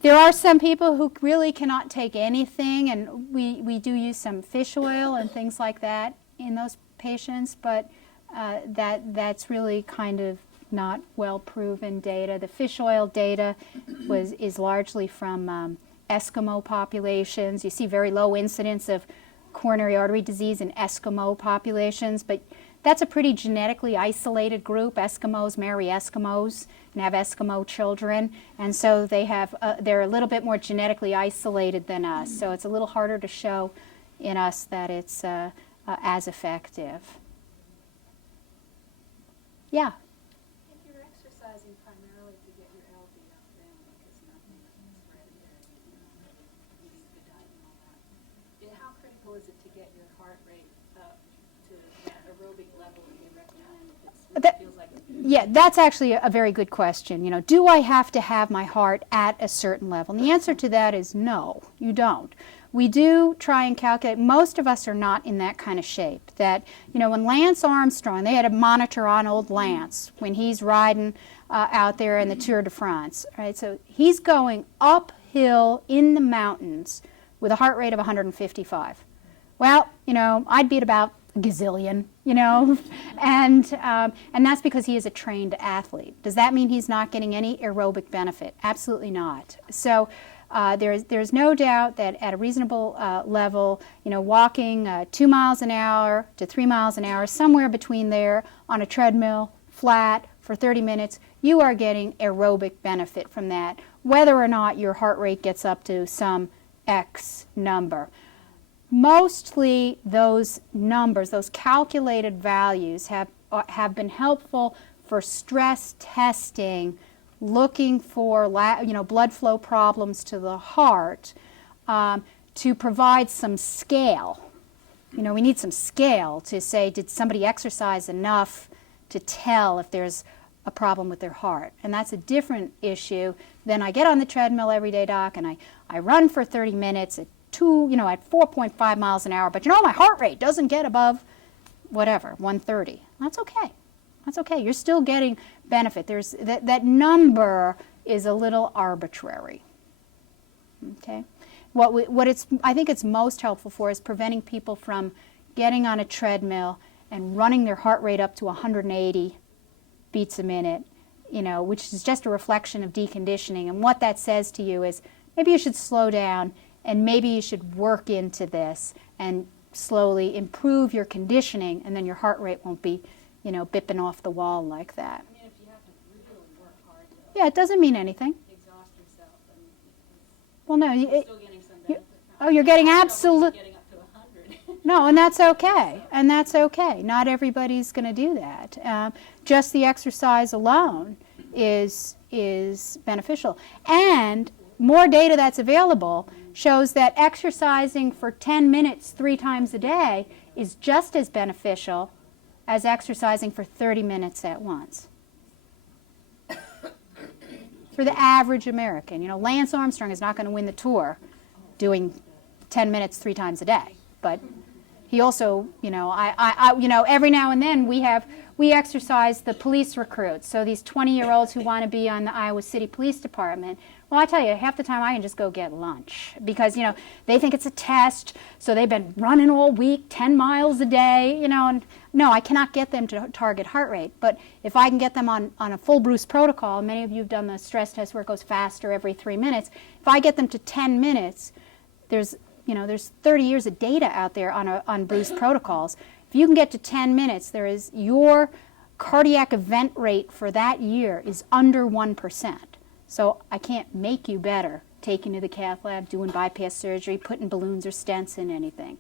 There are some people who really cannot take anything, and we do use some fish oil and things like that in those patients, but that's really kind of not well proven data. The fish oil data is largely from Eskimo populations. You see very low incidence of coronary artery disease in Eskimo populations, but that's a pretty genetically isolated group. Eskimos marry Eskimos and have Eskimo children, and so they're a little bit more genetically isolated than us. So it's a little harder to show in us that it's as effective. Yeah. If you're exercising primarily to get your LDL down because nothing is hereditary, you eat the diet and all that, how critical is it to get your heart rate up to that aerobic level that you recommend if it feels like Yeah, that's actually a very good question. You know, do I have to have my heart at a certain level? And the answer to that is no, you don't. We do try and calculate. Most of us are not in that kind of shape. That, you know, when Lance Armstrong, they had a monitor on old Lance when he's riding out there in the Tour de France, right? So he's going uphill in the mountains with a heart rate of 155. Well, you know, I'd be at about a gazillion, you know, and that's because he is a trained athlete. Does that mean he's not getting any aerobic benefit? Absolutely not. So there's no doubt that at a reasonable level, you know, walking 2 miles an hour to 3 miles an hour, somewhere between there on a treadmill, flat, for 30 minutes, you are getting aerobic benefit from that, whether or not your heart rate gets up to some X number. Mostly those numbers, those calculated values have been helpful for stress testing, looking for blood flow problems to the heart, to provide some scale. You know, we need some scale to say, did somebody exercise enough to tell if there's a problem with their heart? And that's a different issue than I get on the treadmill every day, doc, and I run for 30 minutes at 4.5 miles an hour, but you know, my heart rate doesn't get above whatever, 130. That's okay. That's okay. You're still getting benefit. There's that number is a little arbitrary. Okay. I think it's most helpful for is preventing people from getting on a treadmill and running their heart rate up to 180 beats a minute, you know, which is just a reflection of deconditioning. And what that says to you is maybe you should slow down and maybe you should work into this and slowly improve your conditioning, and then your heart rate won't be, you know, bipping off the wall like that. I mean, if you have to really work hard to Yeah, it doesn't mean anything. exhaust yourself, and Well, no, you're still getting some benefit from it. oh, you're getting You're absolute. getting up to 100. No, and that's okay. And that's okay. Not everybody's going to do that. Just the exercise alone is beneficial. And more data that's available shows that exercising for 10 minutes 3 times a day is just as beneficial as exercising for 30 minutes at once. For the average American. You know, Lance Armstrong is not going to win the Tour doing 10 minutes 3 times a day. But he also, you know, every now and then we exercise the police recruits. So these 20-year-olds who want to be on the Iowa City Police Department. Well, I tell you, half the time I can just go get lunch because, you know, they think it's a test, so they've been running all week, 10 miles a day, you know, and no, I cannot get them to target heart rate. But if I can get them on a full Bruce protocol, many of you have done the stress test where it goes faster every 3 minutes, if I get them to 10 minutes, there's 30 years of data out there on Bruce protocols. If you can get to 10 minutes, your cardiac event rate for that year is under 1%. So I can't make you better taking you to the cath lab, doing bypass surgery, putting balloons or stents in anything.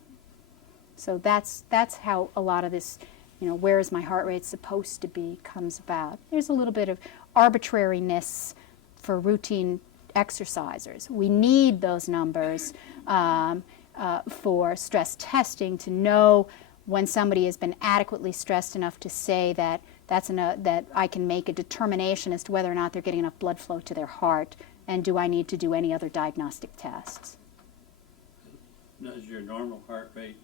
So that's how a lot of this, you know, where is my heart rate supposed to be comes about. There's a little bit of arbitrariness for routine exercisers. We need those numbers for stress testing to know when somebody has been adequately stressed enough to say that that I can make a determination as to whether or not they're getting enough blood flow to their heart, and do I need to do any other diagnostic tests. Does your normal heart rate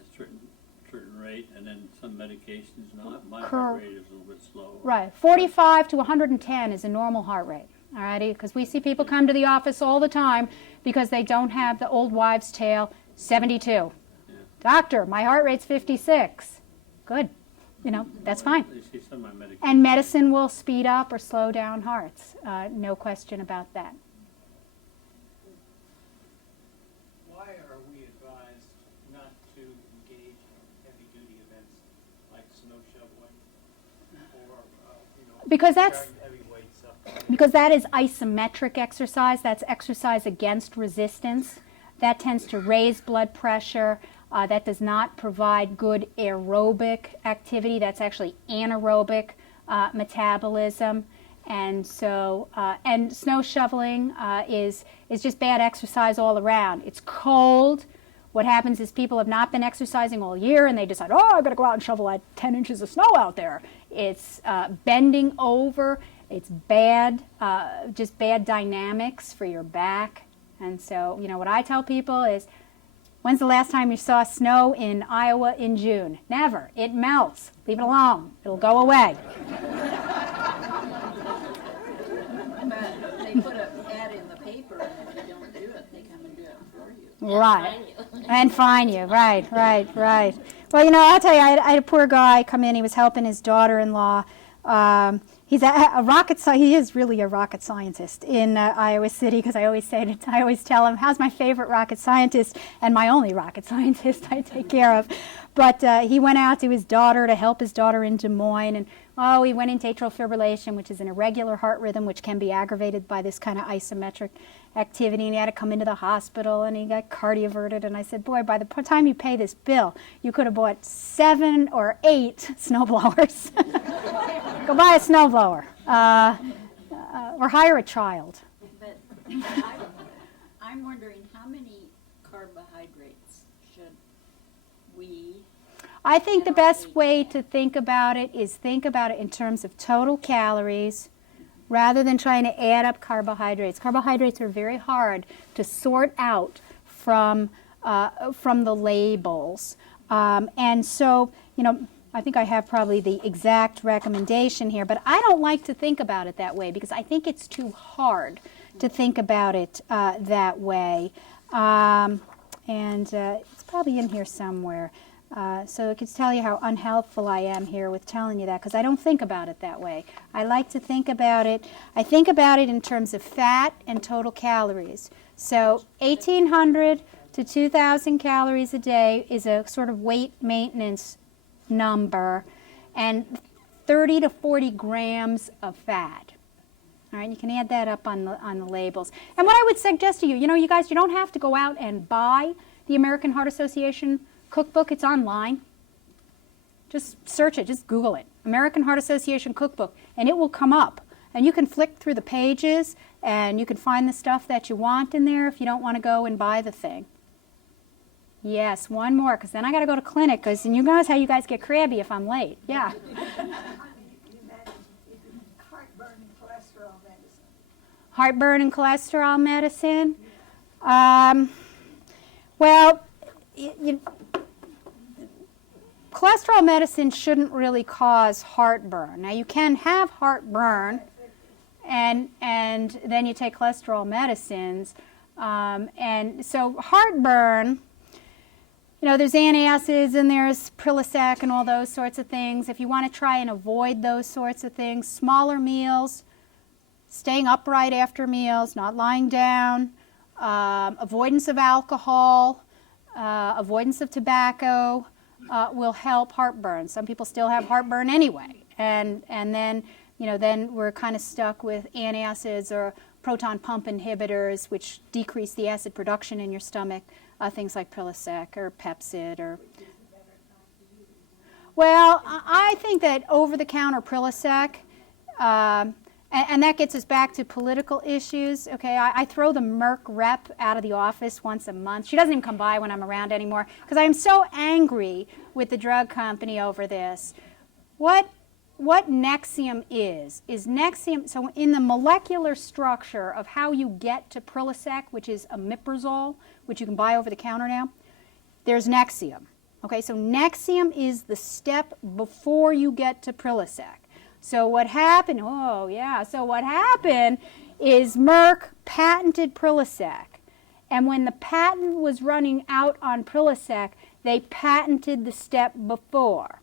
a certain rate, and then some medications not? My heart rate is a little bit slow. Right. 45 to 110 is a normal heart rate. all righty? Because we see people come to the office all the time because they don't have the old wives' tale, 72. Yeah. Doctor, my heart rate's 56. Good. That's fine. You see some of my medication. And medicine will speed up or slow down hearts. No question about that. Why are we advised not to engage in heavy-duty events like snow shoveling or, Because that's carrying heavy weights up? Because that is isometric exercise. That's exercise against resistance. That tends to raise blood pressure. That does not provide good aerobic activity. That's actually anaerobic metabolism. And so, and snow shoveling is just bad exercise all around. It's cold. What happens is people have not been exercising all year and they decide, oh, I've got to go out and shovel 10 inches of snow out there. It's bending over. It's bad, just bad dynamics for your back. And so, what I tell people is, when's the last time you saw snow in Iowa in June? Never. It melts. Leave it alone. It'll go away. But they put an ad in the paper, and if you don't do it, they come and do it for you. Right. And fine you. Right. Well, I'll tell you, I had a poor guy come in. He was helping his daughter-in-law. He's a rocket. He is really a rocket scientist in Iowa City, because I always tell him, "How's my favorite rocket scientist and my only rocket scientist I take care of?" But he went out to his daughter to help his daughter in Des Moines, and he went into atrial fibrillation, which is an irregular heart rhythm, which can be aggravated by this kind of isometric activity, and he had to come into the hospital, and he got cardioverted. And I said, boy, by the time you pay this bill, you could have bought 7 or 8 snowblowers. Go buy a snowblower, or hire a child. But I'm wondering, how many carbohydrates should we? I think the best way to think about it is think about it in terms of total calories rather than trying to add up carbohydrates. Carbohydrates are very hard to sort out from the labels. And so, I think I have probably the exact recommendation here, but I don't like to think about it that way because I think it's too hard to think about it that way. It's probably in here somewhere. So I could tell you how unhelpful I am here with telling you that, because I don't think about it that way. I like to think about it. I think about it in terms of fat and total calories. So 1,800 to 2,000 calories a day is a sort of weight maintenance number, and 30 to 40 grams of fat. All right, you can add that up on the labels. And what I would suggest to you, you guys, you don't have to go out and buy the American Heart Association cookbook. It's online. Just search it, just Google it, American Heart Association cookbook, and it will come up. And you can flick through the pages, and you can find the stuff that you want in there if you don't want to go and buy the thing. Yes, one more, because then I got to go to clinic, because you notice how you guys get crabby if I'm late. Yeah. Heartburn and cholesterol medicine. Heartburn and cholesterol medicine. Well, cholesterol medicine shouldn't really cause heartburn. Now, you can have heartburn, and then you take cholesterol medicines. And so heartburn, there's antacids and there's Prilosec and all those sorts of things. If you want to try and avoid those sorts of things, smaller meals, staying upright after meals, not lying down, avoidance of alcohol, avoidance of tobacco will help heartburn. Some people still have heartburn anyway, and then then we're kind of stuck with antacids or proton pump inhibitors, which decrease the acid production in your stomach. Things like Prilosec or Pepcid or. Well, I think that over-the-counter Prilosec. And that gets us back to political issues. Okay, I throw the Merck rep out of the office once a month. She doesn't even come by when I'm around anymore because I am so angry with the drug company over this. What Nexium is Nexium, so in the molecular structure of how you get to Prilosec, which is omeprazole, which you can buy over the counter now, there's Nexium. Okay, so Nexium is the step before you get to Prilosec. So what happened, is Merck patented Prilosec. And when the patent was running out on Prilosec, they patented the step before.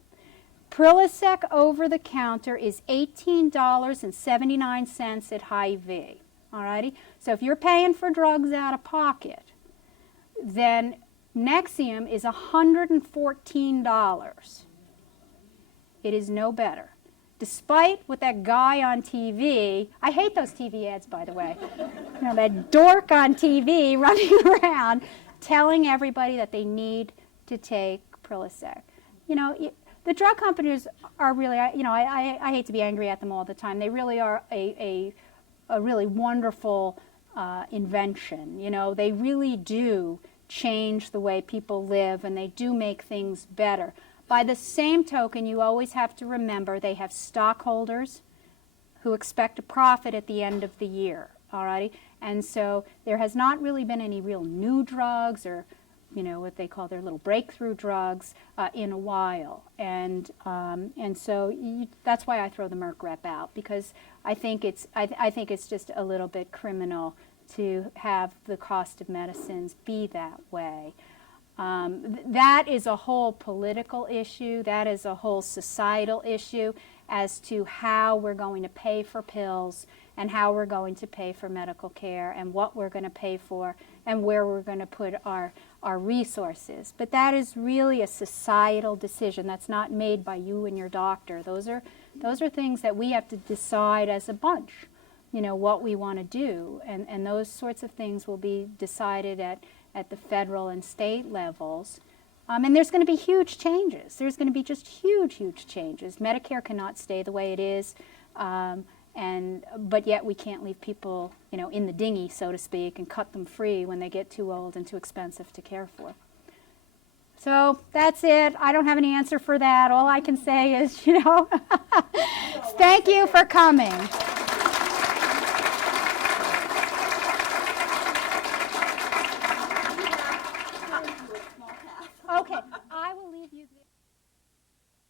Prilosec over the counter is $18.79 at Hy-Vee. Alrighty? So if you're paying for drugs out of pocket, then Nexium is $114. It is no better. Despite what that guy on TV, I hate those TV ads, by the way, you know, that dork on TV running around telling everybody that they need to take Prilosec. You know, the drug companies are really, you know, I hate to be angry at them all the time. They really are a really wonderful invention. You know, they really do change the way people live, and they do make things better. By the same token, you always have to remember they have stockholders who expect a profit at the end of the year, alrighty? And so there has not really been any real new drugs or, you know, what they call their little breakthrough drugs in a while. And so that's why I throw the Merck rep out, because I think it's just a little bit criminal to have the cost of medicines be that way. That is a whole political issue. That is a whole societal issue as to how we're going to pay for pills and how we're going to pay for medical care and what we're going to pay for and where we're going to put our resources. But that is really a societal decision. That's not made by you and your doctor. Those are things that we have to decide as a bunch, you know, what we want to do. And those sorts of things will be decided at the federal and state levels. And there's going to be huge changes. There's going to be just huge, huge changes. Medicare cannot stay the way it is, but yet we can't leave people, you know, in the dinghy, so to speak, and cut them free when they get too old and too expensive to care for. So that's it. I don't have any answer for that. All I can say is, you know, thank you for coming.